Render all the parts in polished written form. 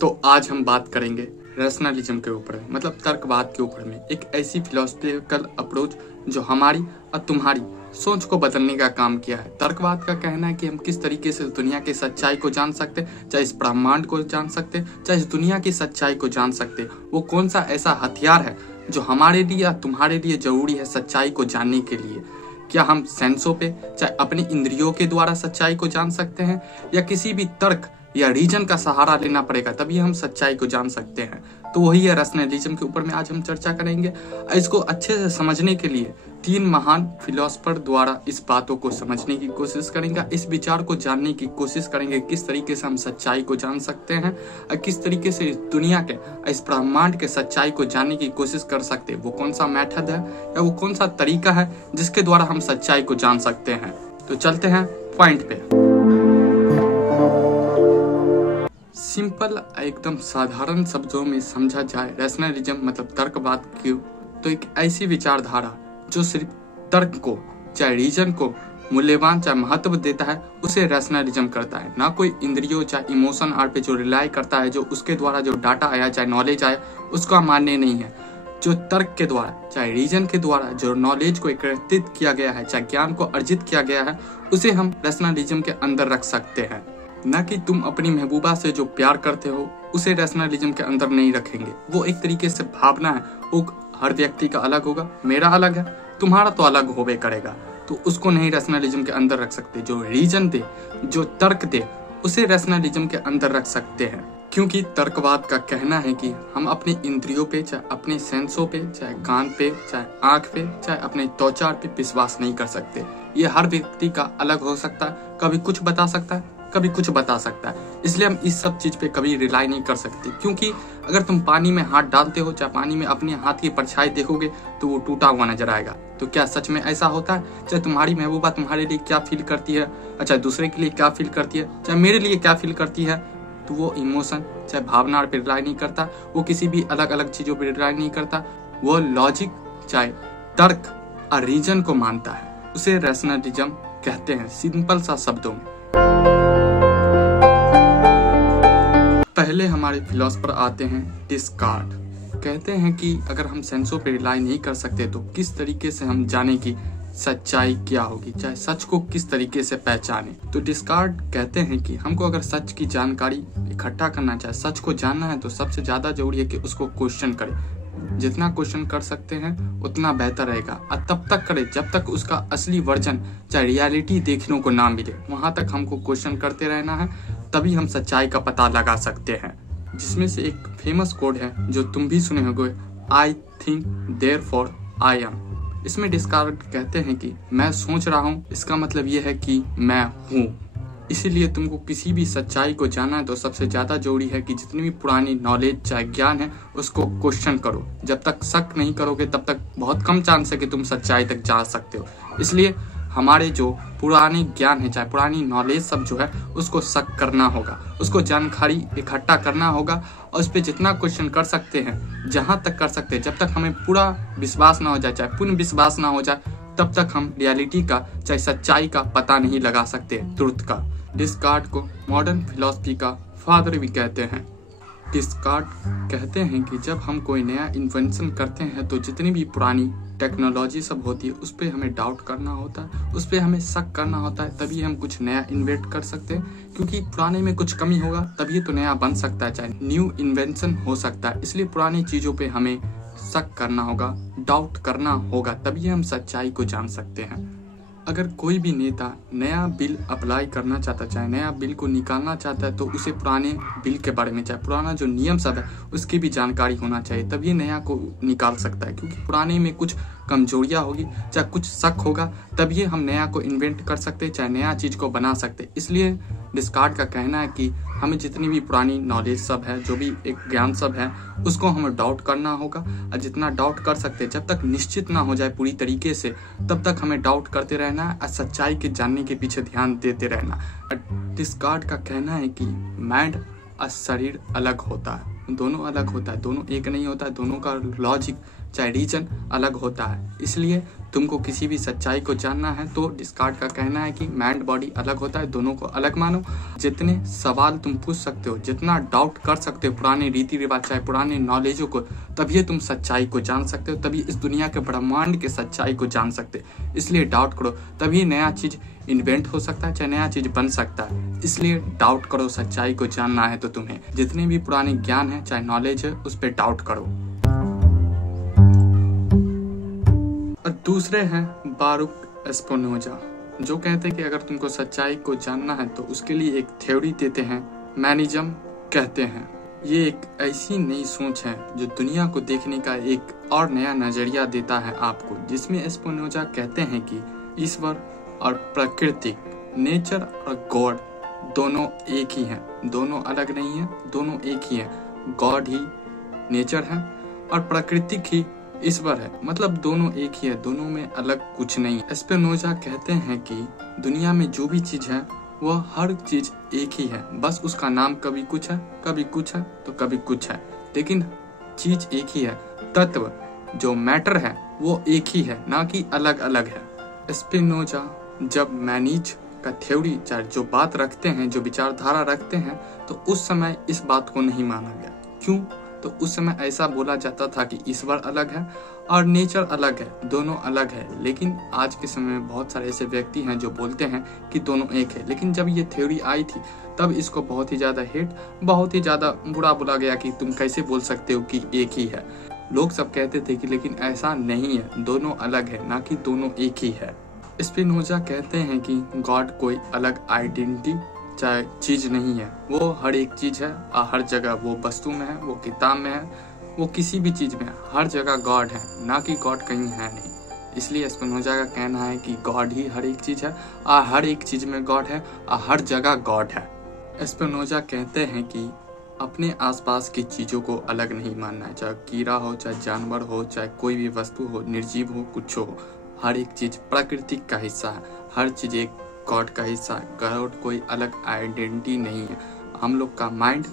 तो आज हम बात करेंगे रैशनलिज्म के ऊपर में, मतलब तर्कवाद के ऊपर में। एक ऐसी फिलोसफिकल अप्रोच जो हमारी और तुम्हारी सोच को बदलने का काम किया है। तर्कवाद का कहना है कि हम किस तरीके से दुनिया की सच्चाई को जान सकते, चाहे इस ब्रह्मांड को जान सकते, चाहे इस दुनिया की सच्चाई को जान सकते। वो कौन सा ऐसा हथियार है जो हमारे लिए या तुम्हारे लिए जरूरी है सच्चाई को जानने के लिए। क्या हम सेंसों पे, चाहे अपनी इंद्रियों के द्वारा सच्चाई को जान सकते हैं, या किसी भी तर्क या रीजन का सहारा लेना पड़ेगा तभी हम सच्चाई को जान सकते हैं। तो वही है रैशनलिज्म के ऊपर में आज हम चर्चा करेंगे। इसको अच्छे से समझने के लिए 3 महान फिलोसफर द्वारा इस बातों को समझने की कोशिश करेंगे, इस विचार को जानने की कोशिश करेंगे किस तरीके से हम सच्चाई को जान सकते हैं और किस तरीके से इस दुनिया के, इस ब्रह्मांड के सच्चाई को जानने की कोशिश कर सकते हैं। वो कौन सा मेथड है या वो कौन सा तरीका है जिसके द्वारा हम सच्चाई को जान सकते हैं। तो चलते हैं पॉइंट पे। सिंपल एकदम साधारण शब्दों में समझा जाए रैशनलिज्म मतलब तर्कवाद क्यों, तो एक ऐसी विचारधारा जो सिर्फ तर्क को, चाहे रीजन को मूल्यवान चाहे महत्व देता है, उसे रैशनलिज्म करता है। ना कोई इंद्रियों चाहे इमोशन आर पे जो रिलाई करता है, जो उसके द्वारा जो डाटा आया चाहे नॉलेज आया उसका मान्य नहीं है। जो तर्क के द्वारा चाहे रीजन के द्वारा जो नॉलेज को एकत्रित किया गया है, चाहे ज्ञान को अर्जित किया गया है, उसे हम रैशनलिज्म के अंदर रख सकते हैं। न कि तुम अपनी महबूबा से जो प्यार करते हो उसे रैशनलिज्म के अंदर नहीं रखेंगे। वो एक तरीके से भावना है, वो हर व्यक्ति का अलग होगा। मेरा अलग है, तुम्हारा तो अलग होवे करेगा, तो उसको नहीं रैशनलिज्म के अंदर रख सकते। जो रीजन दे, जो तर्क दे, उसे रैशनलिज्म के अंदर रख सकते हैं। क्योंकि तर्कवाद का कहना है कि हम अपनी इंद्रियों पे, चाहे अपने सेंसों पे, चाहे कान पे, चाहे आंख पे, चाहे अपने त्वचा पे विश्वास नहीं कर सकते। ये हर व्यक्ति का अलग हो सकता है, कभी कुछ बता सकता है, कभी कुछ बता सकता है। इसलिए हम इस सब चीज पे कभी रिलाई नहीं कर सकते। क्योंकि अगर तुम पानी में हाथ डालते हो, चाहे पानी में अपने हाथ की परछाई देखोगे तो वो टूटा हुआ नजर आएगा। तो क्या सच में ऐसा होता है? चाहे तुम्हारी महबूबा तुम्हारे लिए क्या फील करती है, चाहे दूसरे के लिए क्या फील करती है, चाहे मेरे लिए क्या फील करती है, तो वो इमोशन चाहे भावना पे रिलाई नहीं करता, वो किसी भी अलग अलग चीजों पे रिलाई नहीं करता। वो लॉजिक चाहे तर्क और रीजन को मानता है। उसे रैशनलिज्म कहते हैं सिंपल सा शब्दों में। पहले हमारे फिलोसफर आते हैं डिस्कार्ट। कहते हैं कि अगर हम सेंसों पे रिलाई नहीं कर सकते तो किस तरीके से हम जाने की सच्चाई क्या होगी, चाहे सच को किस तरीके से पहचाने। तो डिस्कार्ट कहते हैं कि हमको अगर सच की जानकारी इकट्ठा करना, चाहे सच को जानना है, तो सबसे ज्यादा जरूरी है कि उसको क्वेश्चन करें। जितना क्वेश्चन कर सकते हैं उतना बेहतर रहेगा, और तब तक करें जब तक उसका असली वर्जन चाहे रियलिटी देखने को ना मिले। वहां तक हमको क्वेश्चन करते रहना है, तभी हम सच्चाई का पता लगा सकते हैं। जिसमें से एक फेमस कोड है जो तुम भी सुने होंगे, I think therefore I am. इसमें डिस्कार्ट कहते हैं कि मैं सोच रहा हूँ, इसका मतलब यह है कि मैं हूँ। इसीलिए तुमको किसी भी सच्चाई को जानना है तो सबसे ज्यादा जरूरी है कि जितनी भी पुरानी नॉलेज चाहे ज्ञान है उसको क्वेश्चन करो। जब तक शक नहीं करोगे तब तक बहुत कम चांस है कि तुम सच्चाई तक जा सकते हो। इसलिए हमारे जो पुरानी ज्ञान है, चाहे पुरानी नॉलेज सब जो है, उसको शक करना होगा, उसको जानकारी इकट्ठा करना होगा, और उस पर जितना क्वेश्चन कर सकते हैं, जहां तक कर सकते हैं, जब तक हमें पूरा विश्वास ना हो जाए, चाहे पूर्ण विश्वास ना हो जाए, तब तक हम रियलिटी का चाहे सच्चाई का पता नहीं लगा सकते, ट्रुथ का। डिस्कार्ट को मॉडर्न फिलॉसफी का फादर भी कहते हैं। डिस्कार्ट कहते हैं कि जब हम कोई नया इन्वेंशन करते हैं तो जितनी भी पुरानी टेक्नोलॉजी सब होती है उस पर हमें डाउट करना होता है, उस पर हमें शक करना होता है, तभी हम कुछ नया इन्वेंट कर सकते हैं। क्योंकि पुराने में कुछ कमी होगा तभी तो नया बन सकता है, चाहे न्यू इन्वेंशन हो सकता है। इसलिए पुरानी चीजों पे हमें शक करना होगा, डाउट करना होगा, तभी हम सच्चाई को जान सकते हैं। अगर कोई भी नेता नया बिल अप्लाई करना चाहता है, चाहे नया बिल को निकालना चाहता है, तो उसे पुराने बिल के बारे में, चाहे पुराना जो नियम सब है उसकी भी जानकारी होना चाहिए, तभी नया को निकाल सकता है। क्योंकि पुराने में कुछ कमजोरियां होगी, चाहे कुछ शक होगा, तभी हम नया को इन्वेंट कर सकते हैं, चाहे नया चीज को बना सकते हैं। इसलिए डिस्कार्ट का कहना है कि हमें जितनी भी पुरानी नॉलेज सब है, जो भी एक ज्ञान सब है, उसको हमें डाउट करना होगा, और जितना डाउट कर सकते हैं, जब तक निश्चित ना हो जाए पूरी तरीके से, तब तक हमें डाउट करते रहना है और सच्चाई के जानने के पीछे ध्यान देते रहना। डिस्कार्ट का कहना है कि माइंड और शरीर अलग होता है, दोनों अलग होता है, दोनों एक नहीं होता है, दोनों का लॉजिक चाहे रीजन अलग होता है। इसलिए तुमको किसी भी सच्चाई को जानना है तो डिस्कार्ड का कहना है कि माइंड बॉडी अलग होता है, दोनों को अलग मानो। जितने सवाल तुम पूछ सकते हो, जितना डाउट कर सकते हो पुराने रीति रिवाज चाहे पुराने नॉलेजों को, तभी तुम सच्चाई को जान सकते हो, तभी इस दुनिया के ब्रह्मांड के सच्चाई को जान सकते हो। इसलिए डाउट करो, तभी नया चीज इन्वेंट हो सकता है, चाहे नया चीज बन सकता है। इसलिए डाउट करो, सच्चाई को जानना है तो तुम्हें जितने भी पुराने ज्ञान है चाहे नॉलेज है उस पर डाउट करो। और दूसरे हैं बारुक स्पिनोजा, जो कहते हैं कि अगर तुमको सच्चाई को जानना है तो उसके लिए एक थ्योरी देते हैं, मैनिज्म कहते हैं। ये एक ऐसी नई सोच है जो दुनिया को देखने का एक और नया नजरिया देता है आपको, जिसमें स्पिनोजा कहते हैं कि ईश्वर और प्रकृति, नेचर और गॉड दोनों एक ही हैं, दोनों अलग नहीं है, दोनों एक ही हैं। गॉड ही नेचर है और प्रकृति ही ईश्वर है, मतलब दोनों एक ही है, दोनों में अलग कुछ नहीं। स्पिनोजा कहते हैं कि दुनिया में जो भी चीज है वह हर चीज एक ही है, बस उसका नाम कभी कुछ है, कभी कुछ है तो कभी कुछ है, लेकिन चीज एक ही है। तत्व जो मैटर है वो एक ही है, ना कि अलग अलग है। स्पिनोजा जब मैनिज का थ्योरी चाहे जो बात रखते हैं, जो विचारधारा रखते हैं, तो उस समय इस बात को नहीं माना गया। क्यों? तो उस समय ऐसा बोला जाता था कि ईश्वर अलग है और नेचर अलग है, दोनों अलग है। लेकिन आज के समय में बहुत सारे ऐसे व्यक्ति हैं जो बोलते हैं कि दोनों एक है, लेकिन जब ये थ्योरी आई थी तब इसको बहुत ही ज्यादा बहुत ही ज्यादा बुरा बोला गया कि तुम कैसे बोल सकते हो कि एक ही है। लोग सब कहते थे कि लेकिन ऐसा नहीं है, दोनों अलग है, ना कि दोनों एक ही है। स्पिनोजा कहते हैं कि गॉड कोई अलग आइडेंटिटी चाहे चीज नहीं है, वो हर एक चीज है और हर जगह, वो वस्तु में है, वो किताब में है, वो किसी भी चीज में है, हर जगह गॉड है, ना कि गॉड कहीं है नहीं। इसलिए स्पिनोजा का कहना है कि गॉड ही हर एक चीज है और हर एक चीज में गॉड है और हर जगह गॉड है। स्पिनोजा कहते हैं कि अपने आसपास की चीजों को अलग नहीं मानना है, चाहे कीड़ा हो, चाहे जानवर हो, चाहे कोई भी वस्तु हो, निर्जीव हो, कुछ हो, हर एक चीज प्रकृति का हिस्सा है, हर चीज एक गॉड का हिस्सा है। गॉड कोई अलग आइडेंटिटी नहीं है। हम लोग का माइंड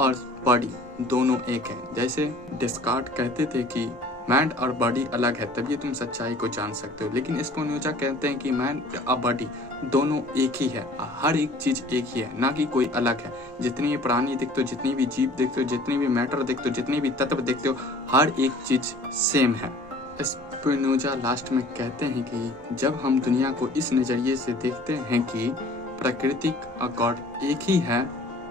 और बॉडी दोनों एक है। जैसे डिस्कार्ड कहते थे कि माइंड और बॉडी अलग है, तभी तुम सच्चाई को जान सकते हो, लेकिन स्पिनोजा कहते हैं कि माइंड और बॉडी दोनों एक ही है, हर एक चीज एक ही है, ना कि कोई अलग है। जितनी भी प्राणी देखते हो, जितनी भी जीव देखते हो, जितनी भी मैटर देखते हो, जितनी भी तत्व देखते हो, हर एक चीज सेम है। स्पिनोजा लास्ट में कहते हैं कि जब हम दुनिया को इस नजरिए से देखते हैं कि प्रकृति और गॉड एक ही है,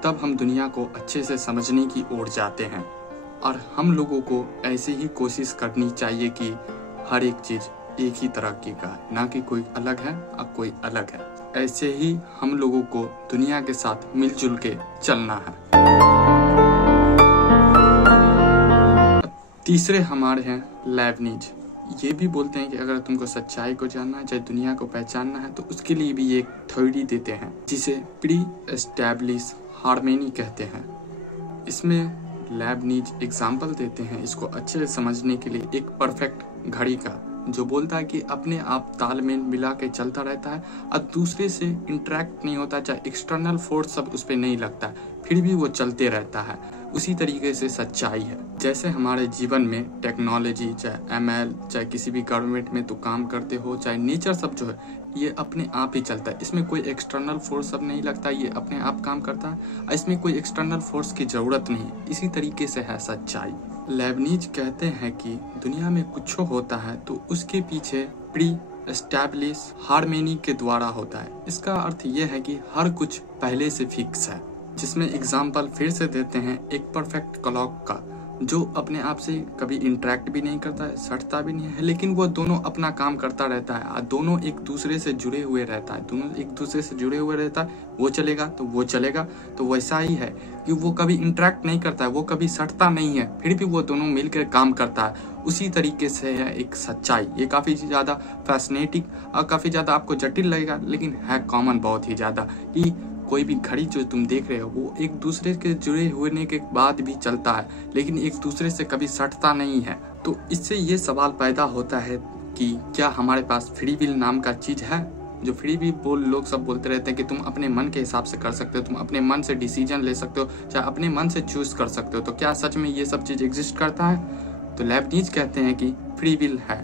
तब हम दुनिया को अच्छे से समझने की ओर जाते हैं। और हम लोगों को ऐसे ही कोशिश करनी चाहिए कि हर एक चीज एक ही तरह की का, ना कि कोई अलग है और कोई अलग है। ऐसे ही हम लोगों को दुनिया के साथ मिलजुल के चलना है। तीसरे हमारे हैं लेबनिज। ये भी बोलते हैं कि अगर तुमको सच्चाई को जानना है, चाहे दुनिया को पहचानना है, तो उसके लिए भी एक थ्योरी देते हैं जिसे प्री एस्टैब्लिश हार्मनी कहते हैं। इसमें लेबनिज एग्जाम्पल देते हैं इसको अच्छे से समझने के लिए, एक परफेक्ट घड़ी का, जो बोलता है कि अपने आप तालमेल मिला के चलता रहता है और दूसरे से इंटरेक्ट नहीं होता, चाहे एक्सटर्नल फोर्स सब उस पर नहीं लगता है, फिर भी वो चलते रहता है। उसी तरीके से सच्चाई है। जैसे हमारे जीवन में टेक्नोलॉजी, चाहे ML, चाहे किसी भी गवर्नमेंट में तो काम करते हो, चाहे नेचर सब जो है, ये अपने आप ही चलता है। इसमें कोई एक्सटर्नल फोर्स सब नहीं लगता, ये अपने आप काम करता है। इसमें कोई एक्सटर्नल फोर्स की जरूरत नहीं। इसी तरीके से है सच्चाई। लेबनिज कहते हैं कि दुनिया में कुछ होता है तो उसके पीछे प्री एस्टैब्लिश हार्मनी के द्वारा होता है। इसका अर्थ यह है कि हर कुछ पहले से फिक्स है। जिसमें एग्जाम्पल फिर से देते हैं एक परफेक्ट क्लॉक का, जो अपने आप से कभी इंटरेक्ट भी नहीं करता है, सटता भी नहीं है, लेकिन वो दोनों अपना काम करता रहता है और दोनों एक दूसरे से जुड़े हुए रहता है। दोनों एक दूसरे से जुड़े हुए रहता है, वो चलेगा तो वो चलेगा। तो वैसा ही है कि वो कभी इंटरेक्ट नहीं करता है, वो कभी सटता नहीं है, फिर भी वो दोनों मिलकर काम करता है। उसी तरीके से है एक सच्चाई। ये काफी ज्यादा फैसिनेटिंग और काफी ज्यादा आपको जटिल लगेगा, लेकिन है कॉमन बहुत ही ज्यादा, कि कोई भी घड़ी जो तुम देख रहे हो वो एक दूसरे के जुड़े होने के बाद भी चलता है, लेकिन एक दूसरे से कभी सटता नहीं है। तो इससे ये सवाल पैदा होता है कि क्या हमारे पास फ्री विल नाम का चीज है? जो फ्री विल लोग सब बोलते रहते हैं कि तुम अपने मन के हिसाब से कर सकते हो, तुम अपने मन से डिसीजन ले सकते हो, चाहे अपने मन से चूज कर सकते हो। तो क्या सच में ये सब चीज एग्जिस्ट करता है? तो लेबनीज कहते हैं कि फ्री विल है,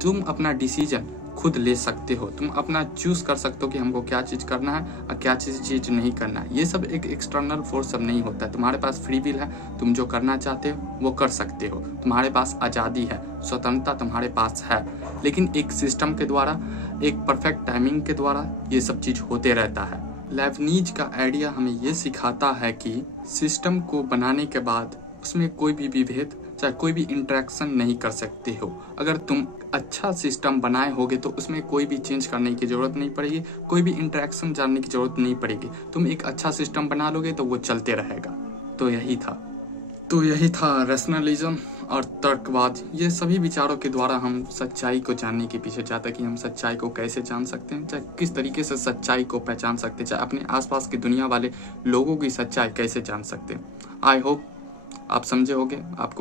तुम अपना डिसीजन खुद ले सकते हो, तुम अपना चूज कर सकते हो कि हमको क्या चीज करना है और क्या चीज नहीं करना है। ये सब एक एक्सटर्नल फोर्स सब नहीं होता है, तुम्हारे पास फ्री विल है, तुम जो करना चाहते हो वो कर सकते हो, तुम्हारे पास आज़ादी है, स्वतंत्रता तुम्हारे पास है। लेकिन एक सिस्टम के द्वारा, एक परफेक्ट टाइमिंग के द्वारा ये सब चीज होते रहता है। लेबनीज का आइडिया हमें ये सिखाता है कि सिस्टम को बनाने के बाद उसमें कोई भी विभेद, चाहे कोई भी इंटरेक्शन नहीं कर सकते हो। अगर तुम अच्छा सिस्टम बनाए होगे तो उसमें कोई भी चेंज करने की जरूरत नहीं पड़ेगी, कोई भी इंटरेक्शन जानने की जरूरत नहीं पड़ेगी। तुम एक अच्छा सिस्टम बना लोगे तो वो चलते रहेगा। तो यही था रैशनलिज्म और तर्कवाद। ये सभी विचारों के द्वारा हम सच्चाई को जानने के पीछे जाते हैं कि हम सच्चाई को कैसे जान सकते हैं, चाहे किस तरीके से सच्चाई को पहचान सकते हैं, चाहे अपने आसपास की दुनिया वाले लोगों की सच्चाई कैसे जान सकते हैं। आई होप आप समझे होंगे। आपको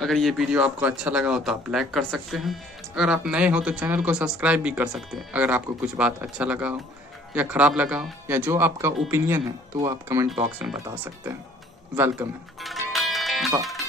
अगर ये वीडियो आपको अच्छा लगा हो तो आप लाइक कर सकते हैं। अगर आप नए हो तो चैनल को सब्सक्राइब भी कर सकते हैं। अगर आपको कुछ बात अच्छा लगा हो या ख़राब लगा हो या जो आपका ओपिनियन है तो वो आप कमेंट बॉक्स में बता सकते हैं। वेलकम है। बाय।